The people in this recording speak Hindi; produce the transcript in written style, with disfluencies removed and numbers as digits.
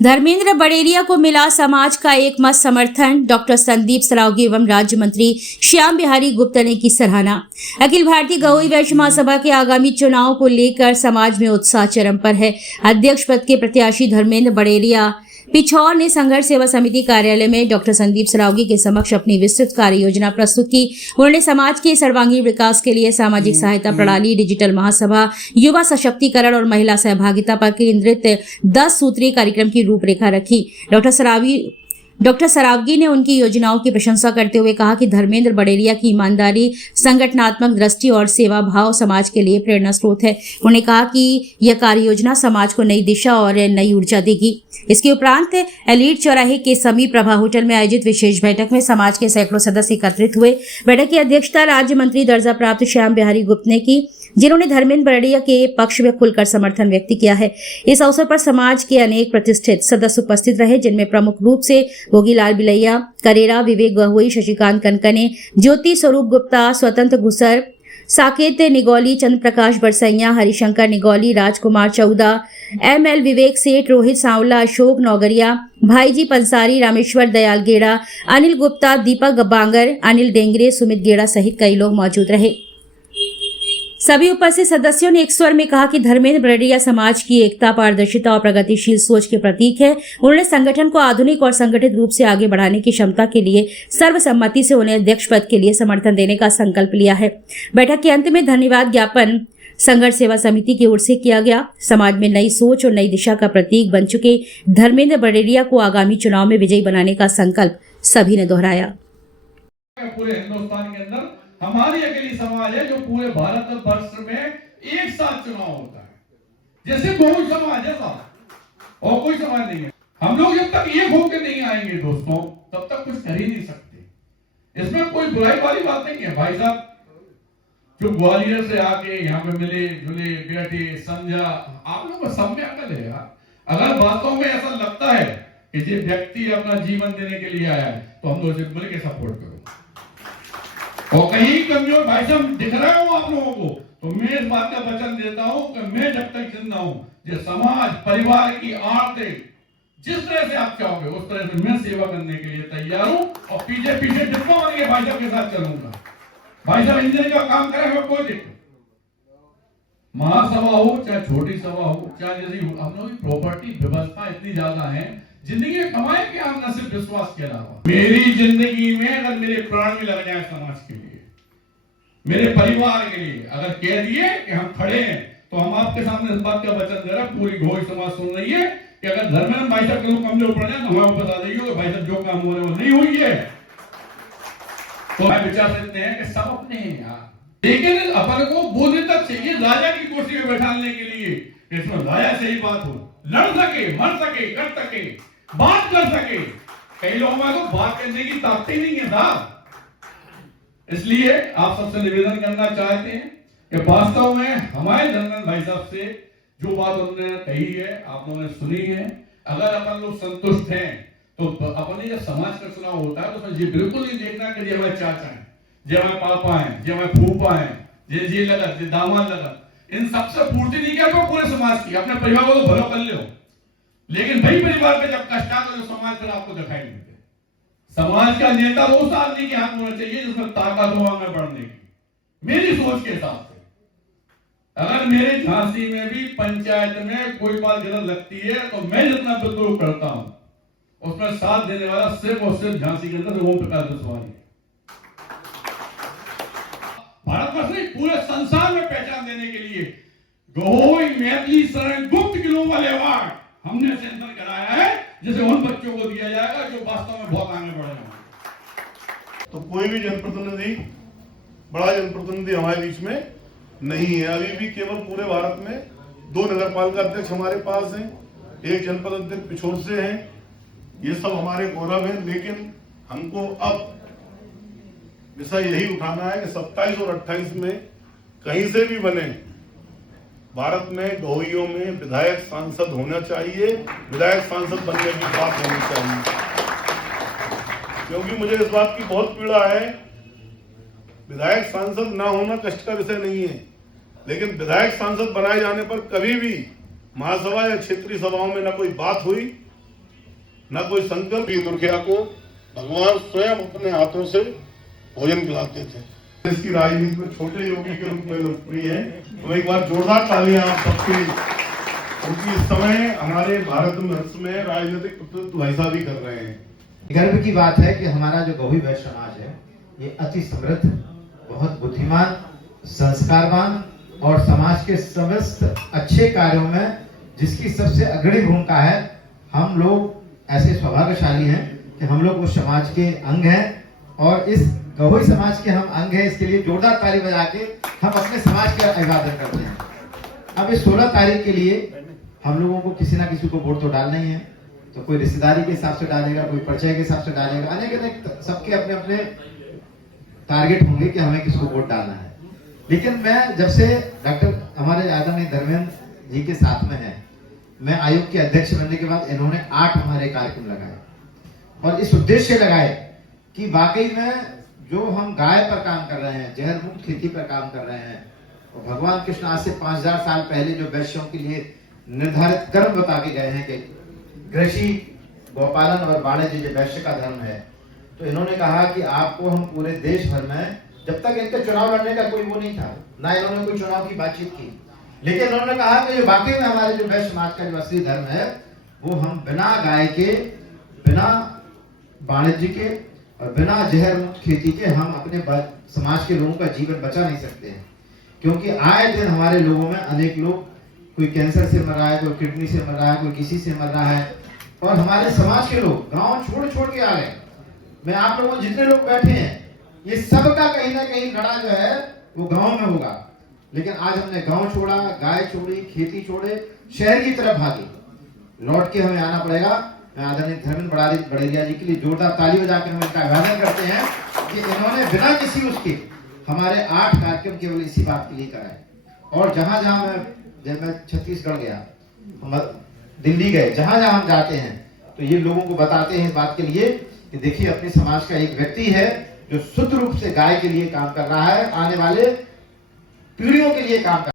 धर्मेंद्र बड़ेरिया को मिला समाज का एक मत समर्थन। डॉक्टर संदीप सरावगी एवं राज्य मंत्री श्याम बिहारी गुप्ता ने की सराहना। अखिल भारतीय गवई वैश्य महासभा के आगामी चुनाव को लेकर समाज में उत्साह चरम पर है। अध्यक्ष पद के प्रत्याशी धर्मेंद्र बड़ेरिया पिछौर ने संघर्ष सेवा समिति कार्यालय में डॉक्टर संदीप सरावगी के समक्ष अपनी विस्तृत कार्य योजना प्रस्तुत की। उन्होंने समाज के सर्वांगीण विकास के लिए सामाजिक सहायता प्रणाली, डिजिटल महासभा, युवा सशक्तिकरण और महिला सहभागिता पर केंद्रित 10 सूत्रीय कार्यक्रम की रूपरेखा रखी। डॉक्टर सरावगी ने उनकी योजनाओं की प्रशंसा करते हुए कहा कि धर्मेंद्र बड़ेरिया की ईमानदारी, संगठनात्मक दृष्टि और सेवा भाव समाज के लिए प्रेरणा स्रोत है। उन्होंने कहा कि यह कार्य योजना समाज को नई दिशा और नई ऊर्जा देगी। इसके उपरांत एलीट चौराहे के समीप प्रभा होटल में आयोजित विशेष बैठक में समाज के सैकड़ों सदस्य एकत्रित हुए। बैठक की अध्यक्षता राज्य मंत्री दर्जा प्राप्त श्याम बिहारी गुप्ता ने की, जिन्होंने धर्मेंद्र बड़ेरिया के पक्ष में खुलकर समर्थन व्यक्त किया है। इस अवसर पर समाज के अनेक प्रतिष्ठित सदस्य उपस्थित रहे, जिनमें प्रमुख रूप से भोगीलाल बिलैया, करेरा, विवेक गहोई, शशिकांत कनकने, ज्योति स्वरूप गुप्ता, स्वतंत्र घुसर, साकेत निगौली, चंद्र प्रकाश बरसैया, हरिशंकर निगौली, राजकुमार चौदा, ML विवेक सेठ, रोहित सांवला, अशोक नौगरिया, भाईजी पंसारी, रामेश्वर दयाल गेड़ा, अनिल गुप्ता, दीपक बांगर, अनिल डेंगरे, सुमित गेड़ा सहित कई लोग मौजूद रहे। सभी उपस्थित सदस्यों ने एक स्वर में कहा कि धर्मेंद्र बड़ेरिया समाज की एकता, पारदर्शिता और प्रगतिशील सोच के प्रतीक है। उन्होंने संगठन को आधुनिक और संगठित रूप से आगे बढ़ाने की क्षमता के लिए सर्वसम्मति से उन्हें अध्यक्ष पद के लिए समर्थन देने का संकल्प लिया है। बैठक के अंत में धन्यवाद ज्ञापन संघर्ष सेवा समिति की ओर से किया गया। समाज में नई सोच और नई दिशा का प्रतीक बन चुके धर्मेंद्र बड़ेरिया को आगामी चुनाव में विजयी बनाने का संकल्प सभी ने दोहराया। पूरे हिंदुस्तान के अंदर हमारी अकेली समाज है जो पूरे भारत वर्ष में एक साथ चुनाव होता है, जैसे बहु समाज है साहब, और कोई समाज नहीं है। हम लोग जब तक एक होकर नहीं आएंगे दोस्तों, तब तक कुछ कर ही नहीं सकते। इसमें कोई बुराई वाली बात नहीं है। भाई साहब जो ग्वालियर से आके यहाँ पे मिले जुले बैठे समझा, आप लोग को सब में अकल है यार। अगर बातों में ऐसा लगता है कि ये व्यक्ति अपना जीवन देने के लिए आया है, तो हम लोग मिल के सपोर्ट करो। और कहीं कमजोर भाई साहब दिख रहा हूं आप लोगों को, तो मैं इस बात का वचन देता हूं कि मैं जब तक जिंदा हूं, जो समाज परिवार की आर्थिक जिस तरह से आप चाहोगे उस तरह से मैं सेवा करने के लिए तैयार हूं, और पीछे पीछे डिब्बा बन के भाई साहब के साथ चलूंगा। भाई साहब इंजन का काम करेंगे, कोई दिक्कत, महासभा हो चाहे छोटी सभा हो, चाहे जैसी हम लोग की प्रॉपर्टी व्यवस्था इतनी ज्यादा है, जिंदगी कमाए के हम न सिर्फ विश्वास के अलावा मेरी जिंदगी में अगर मेरे प्राण भी लग जाए समाज के लिए, मेरे परिवार के लिए, अगर कह दिए कि हम खड़े हैं, तो हम आपके सामने इस बात का वचन दे रहे हैं, पूरी घोष समाज सुन रही है कि अगर धर्मेंद्र भाई साहब कहीं कमजोर पड़ जाए तो हमें बता देंगे कि भाई साहब जो काम हो रहे वो नहीं हुई है। तो मैं विचार सकते हैं कि सब अपने हैं यार, लेकिन अपन को बोलने तक चाहिए राजा की कुर्सी में बैठाने के लिए, इसमें राजा से ही बात हो, लड़ सके, मर सके, कर सके, बात कर सके। कई लोगों को बात करने की ताकत ही नहीं है साहब। इसलिए आप सबसे निवेदन करना चाहते हैं कि वास्तव में हमारे धर्मेंद्र भाई साहब से जो बात उन्होंने कही है, आप लोगों ने सुनी है, अगर अपन लोग संतुष्ट हैं तो अपने जब समाज का चुनाव होता है तो उसमें ये बिल्कुल नहीं देखना कि ये हमारे चाचा हैं, ये हमारे पापा हैं, ये हमारे फूफा हैं, ये लगत, ये दामाद लगत, इन सबसे पूर्ति नहीं किया पूरे समाज की। अपने परिवार को तो भलो कर लो, लेकिन भाई परिवार पे जब कष्ट आता तो समाज फिर आपको दिखाई नहीं देते। समाज का नेता उस आदमी के हाथ में होना चाहिए जिसमें ताकत हो आगे बढ़ने की, मेरी सोच के हिसाब से। अगर मेरे झांसी में भी पंचायत में कोई बात गलत लगती है तो मैं जितना विद्रोह करता हूं, उसमें साथ देने वाला सिर्फ और सिर्फ झांसी के अंदर ओम प्रकाश बिस्वानी है। भारतवर्ष नहीं, पूरे संसार में पहचान देने के लिए गहोई मैथिली शरण गुप्त किलो वाले अवार्ड हमने सेंसर कराया है, जिसे उन बच्चों को दिया जाएगा जो वास्तव में बहुत आगे बढ़े हैं। तो कोई भी जनप्रतिनिधि, बड़ा जनप्रतिनिधि हमारे बीच में नहीं है। अभी भी केवल पूरे भारत में 2 नगरपालिका अध्यक्ष हमारे पास हैं, 1 जनपद अध्यक्ष पिछोर से हैं। ये सब हमारे गौरव हैं, लेकिन हमको अब विषय यही उठाना है कि 27 और 28 में कहीं से भी बने भारत में गहोइयों में विधायक सांसद होना चाहिए, विधायक सांसद बनने की बात होनी चाहिए। क्योंकि मुझे इस बात की बहुत पीड़ा है, विधायक सांसद ना होना कष्ट का विषय नहीं है, लेकिन विधायक सांसद बनाए जाने पर कभी भी महासभा या क्षेत्रीय सभाओं में ना कोई बात हुई, न कोई संकल्प। दुर्गा को भगवान स्वयं अपने हाथों से भोजन खिलाते थे। इसकी राजनीति में छोटे योगी के रूप में लोकप्रिय है। तो एक बार जोरदार तालियां आप सबके, क्योंकि इस समय हमारे भारत में राजनीतिक प्रतिनिधित्व ऐसा भी कर रहे हैं। गर्व की बात है कि हमारा जो गौवी वैश्य समाज है ये अति समृद्ध, बहुत बुद्धिमान, संस्कारवान और समाज के समस्त अच्छे कार्यों में जिसकी सबसे अग्रणी भूमिका है। हम लोग ऐसे सौभाग्यशाली हैं कि हम लोग उस समाज के अंग हैं और इस गवई समाज के हम अंग हैं। इसके लिए जोरदार ताली बजा के हम अपने समाज के अभिवादन करते हैं। अब इस 16 तारीख के लिए हम लोगों को किसी ना किसी को वोट तो डालना ही है। तो कोई रिश्तेदारी के हिसाब से डालेगा, कोई परिचय के हिसाब से डालेगा, अनेक सबके अपने अपने टारगेट होंगे कि हमें किसको वोट डालना है। लेकिन मैं जब से डॉक्टर हमारे आदरणीय धर्मेंद्र जी के साथ में है, मैं आयोग के अध्यक्ष बनने के बाद इन्होंने 8 हमारे कार्यक्रम लगाए और इस उद्देश्य लगाए कि वाकई में जो हम गाय पर काम कर रहे हैं, जहर मुक्त खेती पर काम कर रहे हैं, और भगवान कृष्ण आज से 5000 साल पहले जो वैश्यों के लिए निर्धारित कर्म बता के गए हैं कि कृषि, गौपालन और वाणिज्य जो वैश्य का धर्म है, तो इन्होंने कहा कि आपको हम पूरे देश भर में, जब तक इनके चुनाव लड़ने का कोई वो नहीं था, ना इन्होंने कोई चुनाव की बातचीत की, लेकिन उन्होंने कहा कि जो वाकई में हमारे जो वैश्य समाज का जो असली धर्म है वो हम बिना गाय के, बिना वाणिज्य के और बिना जहर मुक्त खेती के हम अपने समाज के लोगों का जीवन बचा नहीं सकते हैं। क्योंकि आए दिन हमारे लोगों में अनेक लोग, कोई कैंसर से मर रहा है, कोई किडनी से मर रहा है, कोई किसी से मर रहा है, और हमारे समाज के लोग गांव छोड़ छोड़ के आ रहे। मैं आप लोगों जितने लोग बैठे हैं, ये सबका कहीं ना कहीं लड़ा जो है वो गांव में होगा। लेकिन आज हमने गांव छोड़ा, गाय छोड़ी, खेती छोड़े, शहर की तरफ भागे। लौट के हमें आना पड़ेगा। मैं आदरणीय धर्मेंद्र बड़ेरिया जी के लिए जोरदार ताली बजा के हम इनका अभिवादन करते हैं कि इन्होंने बिना किसी उसके हमारे 8 कार्यक्रम केवल इसी बात के लिए कराए। और जहां जहां जब मैं छत्तीसगढ़ गया, हम दिल्ली गए, जहां जहां हम जाते हैं तो ये लोगों को बताते हैं इस बात के लिए कि देखिए अपने समाज का एक व्यक्ति है जो शुद्ध रूप से गाय के लिए काम कर रहा है, आने वाले पीढ़ियों के लिए काम कर